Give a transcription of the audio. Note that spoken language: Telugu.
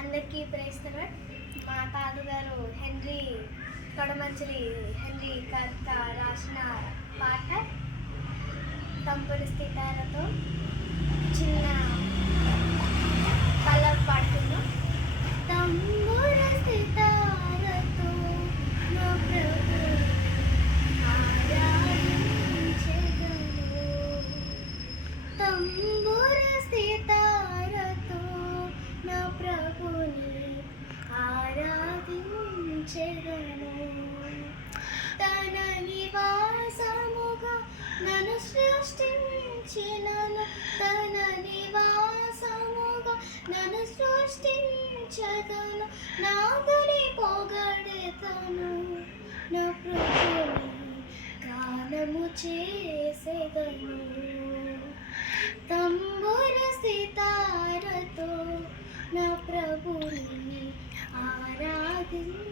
అందరికీ ప్రేస్తున్నాడు. మా తాతగారు కొడమంచిలి హెన్రీ కర్త రాసిన పాట తంపుడు స్థితాలతో చిన్న కలర్ పాడుతున్నాం. తంబుర స్థితాలతో నా ప్రభు ఆరాధించెదను. తంబుర స్థితాలతో నా ప్రభుని ఆరాధించెదను. తన నివాసముగా నన్ను సృష్టించినను, తన నివాసముగా నన్ను సృష్టించదను. నాదుని పొగడెదను, నా ప్రభుని గానము చేసెదను. తంబుర సితారతో నా ప్రభుని ఆరాధించెదను.